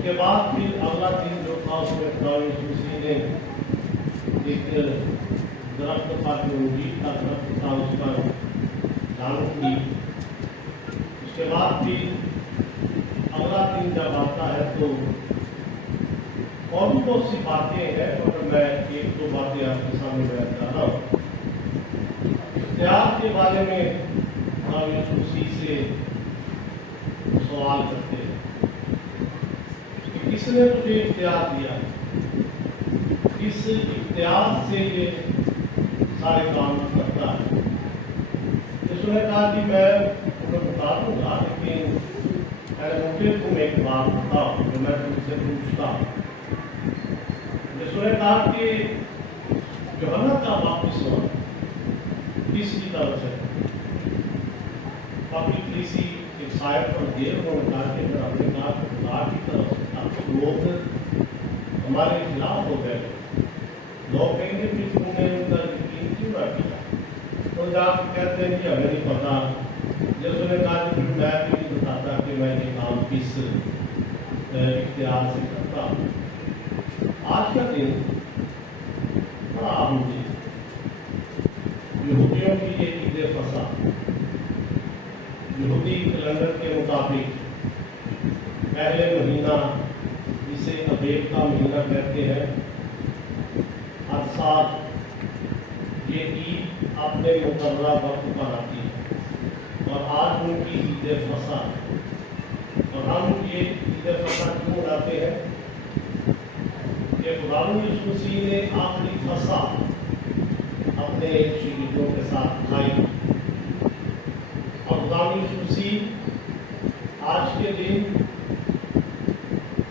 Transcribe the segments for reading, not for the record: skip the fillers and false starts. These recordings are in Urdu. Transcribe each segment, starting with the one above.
اس کے بعد پھر اگلا دن جو تھا اس میں خدا یسوع مسیح نے ایک درخت تھا جو انجیل کا درخت تھا اس پر لعنت کی. اس کے بعد پھر اگلا دن جب آتا ہے تو اور بھی بہت سی باتیں ہیں مگر میں ایک دو باتیں آپ کے سامنے بیان کر رہا ہوں. اختیار کے بارے میں ہم یسوع مسیح سے سوال کرتے ہیں کہ کس نے تجھے اختیار دیا, کس اختیار سے یہ سارے کام کرتا ہے. یسوع نے کہا کہ میں تمہیں بتا دوں گا لیکن مجھے تم ایک بات بتاؤ جو میں تم سے پوچھتا ہوں. یسوع نے کہا کہ یوحنا کا بپتسمہ کس کی طرف سے؟ پاپی فریسی ایک صاحب پر دیر انہوں نے کہا کہ اگر ہم نے کہا کہ خدا کی طرف سے تھا تو لوگ ہمارے خلاف ہو گئے. لوگ کہیں گے کہ تم نے ان کا یقین کیوں نہ کیا؟ تو جب کہتے ہیں کہ ہمیں نہیں پتا. یسوع نے کہا کہ میں بھی نہیں بتاتا کہ میں یہ کام کس اختیار سے کرتا ہوں. آج کا دن بڑا اہم ہے. یہودیوں کی یہ عید فصح یہودی کیلنڈر کے مطابق پہلے مہینہ جسے ابیب کا مہینہ کہتے ہیں, ہر سال یہ عید اپنے مقررہ وقت پر آتی ہے اور آج ان کی عید فصح. اور ہم یہ عید فصح کیوں مناتے ہیں کہ خدا یسوع مسیح نے آخری فصح اپنے شہیدوں کے ساتھ کھائی. اور خدا یسوع مسیح آج کے دن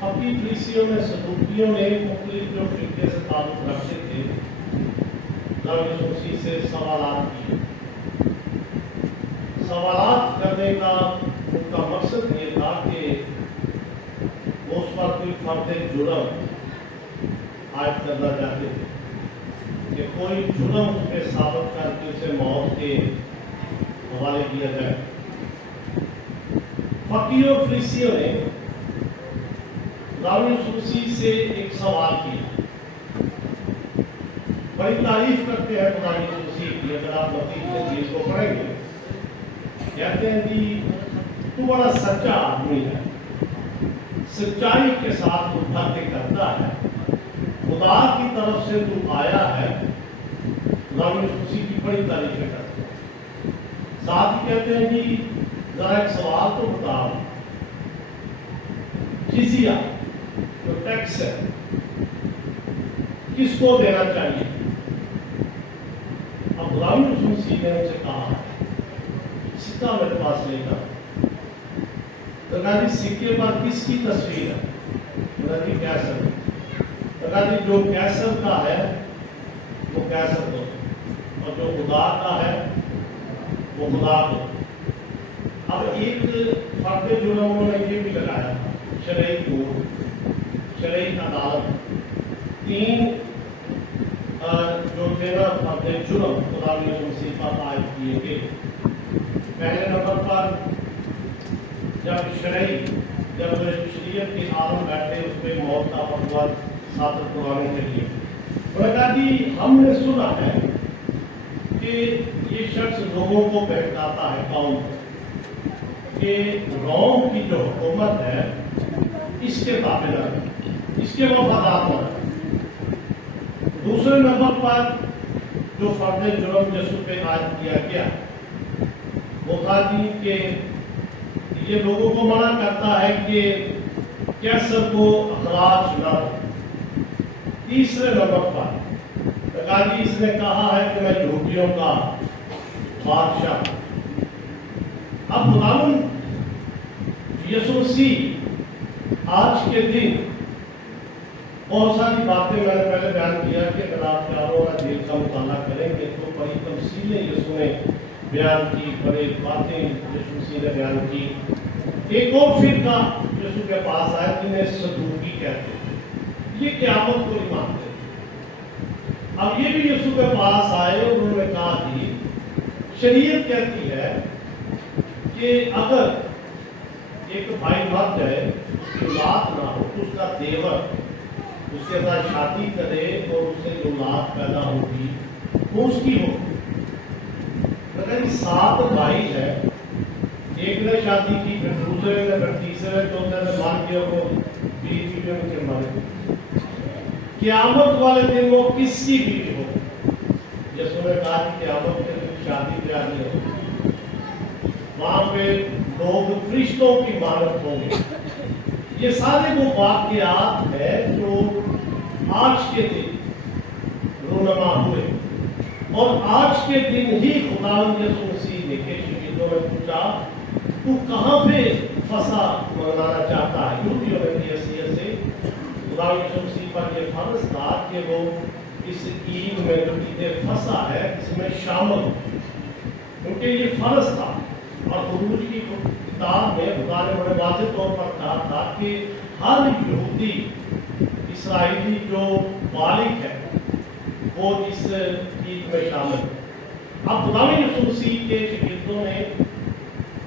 فقی فریسیوں میں صدوقیوں نے مختلف جو فرقے سے تعلق رکھتے تھے خدا یسوع مسیح سے سوالات کیے. سوالات کرنے کا ان کا مقصد یہ تھا کہ وہ اس پر کوئی فرد جرم عائد کرنا چاہتے تھے کہ کوئی جرم اس پہ ثابت کر کے اسے موت کے حوالے کیا جائے. فقی اور فریسیوں نے خدا یسوع مسیح سے ایک سوال کیا. بڑی تعریف کرتے ہیں خدا یسوع مسیح کی. اگر آپ متی کی انجیل کو پڑھیں گے کہتے ہیں کہ تو بڑا سچا آدمی ہے, سچائی کے ساتھ تو باتیں کرتا ہے, خدا کی طرف سے تو آیا ہے. خدا یسوع مسیح کی بڑی تعریفیں کرتے ہیں. ساتھ ہی کہتے ہیں کہ ذرا ایک سوال تو بتاؤ, جزیہ جو ٹیکس ہے کس کو دینا چاہیے؟ اب خدا یسوع مسیح نے ان سے کہا سکہ میرے پاس لے کر. تو کہا جی سکے پر کس کی تصویر ہے؟ خدا جی کیسر. تو کہا جی جو کیسر کا ہے وہ کیسر کو, اور جو خدا کا ہے وہ خدا کو. اب ایک فرد جرم انہوں نے یہ بھی لگایا تھا, شرعی کورٹ, شرعی عدالت. تین جو تھے نا فرد جرم خدا یسوع مسیح پر عائد کیے گئے. پہلے نمبر پر جب شریعت کے عالم بیٹھے اس پہ موت کا فتویٰ صادر کروانے کے لیے انہوں نے کہا کہ ہم نے سنا ہے کہ یہ شخص لوگوں کو بہکاتا ہے, قوم کہ روم کی جو حکومت ہے اس کے تابع نہ رہے, اس کے وفادار نہ رہے. دوسرے نمبر پر جو فرد جرم یسوع پہ عائد کیا گیا وہ تھا کہ یہ لوگوں کو منع کرتا ہے کہ کیسر کو اخراج نہ دو. تیسرے نمبر پر کہا جی اس نے کہا ہے کہ میں یہودیوں کا بادشاہ. اب خداوند یسوع مسیح آج کے دن بہت ساری باتیں میں نے پہلے بیان کیا کہ اگر آپ چاروں اور دل کا مطالعہ کریں گے تو بڑی تفصیلیں یسوع نے بیان کی, بڑی باتیں یسوع مسیح نے بیان کی. ایک اور فرقہ یسوع کے پاس آیا جنہیں صدوقی کہتے ہیں, یہ قیامت کو نہیں مانتے. اب یہ بھی یسوع کے پاس آئے اور انہوں نے کہا کہ شریعت کہتی ہے کہ اگر ایک بھائی مر جائے، اس کی اولاد نہ ہو، اس کا دیور اس کے ساتھ شادی کرے اور اس سے جو اولاد پیدا ہوگی وہ اس کی ہو. مگر 7 بھائی ہے، ایک نے شادی کی، پھر دوسرے نے، پھر تیسرے، چوتھے نے مار دیا، وہ 20 بیویوں کے مارے. قیامت والے دن وہ کس کی بیوی ہو؟ یسوع نے کہا کہ قیامت کے دن شادی بیاہ نہیں ہو، وہاں پہ لوگ فرشتوں کی مانت ہوں گے. یہ سارے وہ واقعات ہیں جو آج کے دن رونما ہوئے، اور آج کے دن ہی خداوند یسوع مسیح نے کے شاگردوں نے پوچھا تو کہاں پہ فسا منگانا چاہتا ہے؟ یہودیوں نے کی حیثیت سے خداوند یسوع مسیح پر یہ فرض تھا کہ وہ اس عید میں جو عید فسا ہے اس میں شامل ہو، کیونکہ یہ فرض تھا. اور خروج کی کتاب میں خدا نے بڑے واضح طور پر کہا تھا کہ ہر یہودی اسرائیلی جو بالغ ہے وہ اس عید میں شامل ہے. اب خدا یسوع مسیح کے شاگردوں نے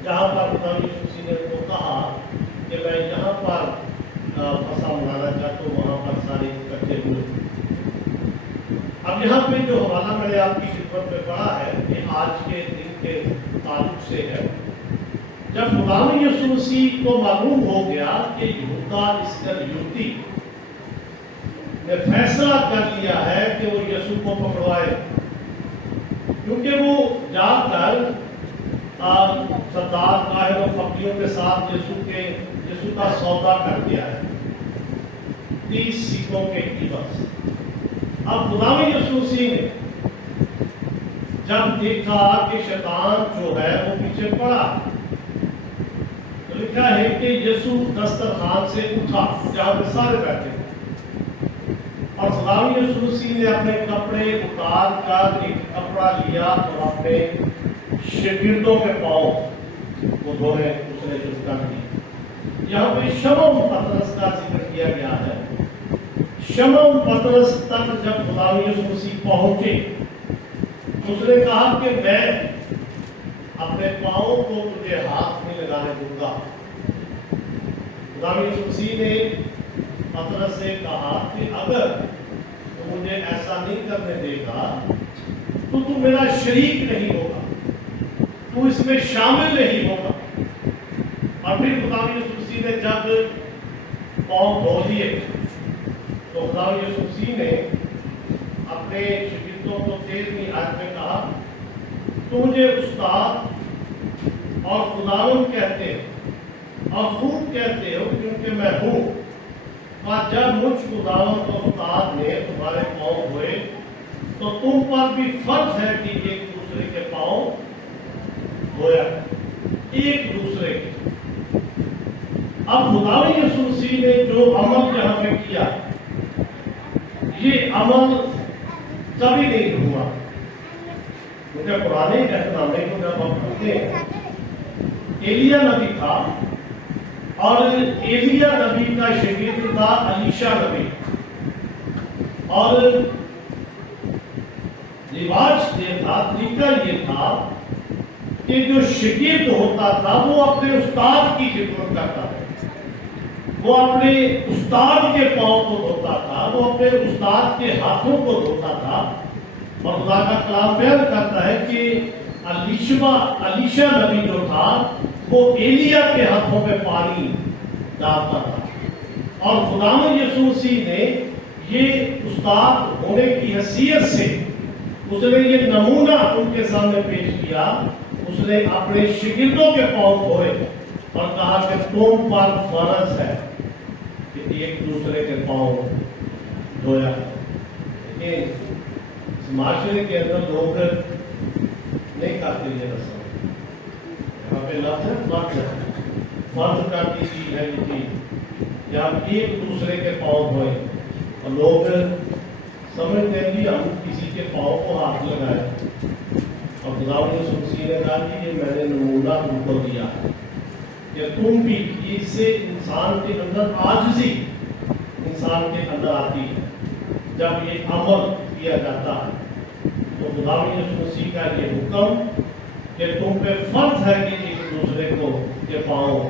جہاں پر خدا یسوع مسیح نے کو کہا کہ میں جہاں پر فسا منانا چاہتا ہوں وہاں پر سارے اکٹھے ہوئے. اب یہاں پہ جو حوالہ میں نے آپ کی خدمت میں پڑھا ہے کہ آج کے دن کے تعلق سے ہے، جب خدا یسوع مسیح کو معلوم ہو گیا کہ یہودا اسکریوتی نے فیصلہ کر لیا ہے کہ وہ یسوع کو پکڑوائے، کیونکہ وہ جا کر سردار کاہن و فقیوں کے ساتھ یسوع کا سودا کر دیا ہے 30 سکوں کے عوض. اب خدا یسوع مسیح نے جب دیکھا کہ شیطان جو ہے وہ پیچھے پڑا، تو لکھا ہے کہ یسوع دسترخوان سے اٹھا جہاں پہ سارے بیٹھے، اور خدا یسوع مسیح نے اپنے کپڑے اتار کر ایک کپڑا لیا اور اپنے شاگردوں کے پاؤں وہ دھونے اس نے شروع کر دی. یہاں پہ شمعون پطرس کا ذکر کیا گیا ہے. شمعون پطرس تک جب خدا یسوع مسیح پہنچے اس نے کہا کہ میں اپنے پاؤں کو تجھے ہاتھ میں لگانے دوں گا. خدا یسوع مسیح نے پطرس سے کہا کہ اگر تو مجھے ایسا نہیں کرنے دے گا تو میرا شریک نہیں ہوگا، تو اس میں شامل نہیں ہوگا. اور پھر خدا یسوع مسیح نے جب پاؤں دھو دیے تو خدا یسوع مسیح نے اپنے شاگردوں کو 13ویں آیت میں کہا تو مجھے استاد اور خداوند کہتے اور خوب کہتے ہو کیونکہ میں ہوں. اور جب مجھ خداوند اور استاد نے تمہارے پاؤں دھوئے تو تم پر بھی فرض ہے کہ ایک دوسرے کے پاؤں دھویا، ایک دوسرے کے. اب خدا یسوع مسیح نے جو عمل یہاں پہ کیا یہ عمل کبھی نہیں ہوا، کیونکہ پرانے عہد نامے کو جب ہم پڑھتے ہیں ایلیا نبی تھا اور ایلیا نبی کا شاگرد تھا الیشا نبی، اور رواج یہ تھا، طریقہ یہ تھا کہ جو شاگرد ہوتا تھا وہ اپنے استاد کی خدمت کرتا تھا، وہ اپنے استاد کے پاؤں کو دھوتا تھا، وہ اپنے استاد کے ہاتھوں کو دھوتا تھا. اور خدا کا کلام بیان کرتا ہے کہ الیشا نبی جو تھا وہ ایلیا کے ہاتھوں پہ پانی ڈالتا تھا. اور خدا یسوع مسیح نے یہ استاد ہونے کی حیثیت سے اس نے یہ نمونہ ان کے سامنے پیش کیا. اس نے اپنے شاگردوں کے پاؤں دھوئے اور کہا کہ تم پر فرض ہے کہ ایک دوسرے کے پاؤں دھویا. لیکن اس معاشرے کے اندر لوگ نہیں کرتے یہ رسم. یہاں پہ لفظ ہے فرض ہے، فرض کا کی چیز ہے یہ چیز کہ آپ ایک دوسرے کے پاؤں دھوئیں، اور لوگ سمجھتے ہیں کہ ہم کسی کے پاؤں کو ہاتھ لگائے. اور خدا یسوع مسیح نے کہا کہ یہ میں نے نمونہ تم کو دیا ہے کہ تم بھی اس سے انسان کے اندر عاجزی انسان کے اندر آتی ہے جب یہ عمل کیا جاتا ہے. تو خدا یسوع مسیح کا یہ حکم کہ تم پہ فرض ہے کہ ایک دوسرے کو کے پاؤں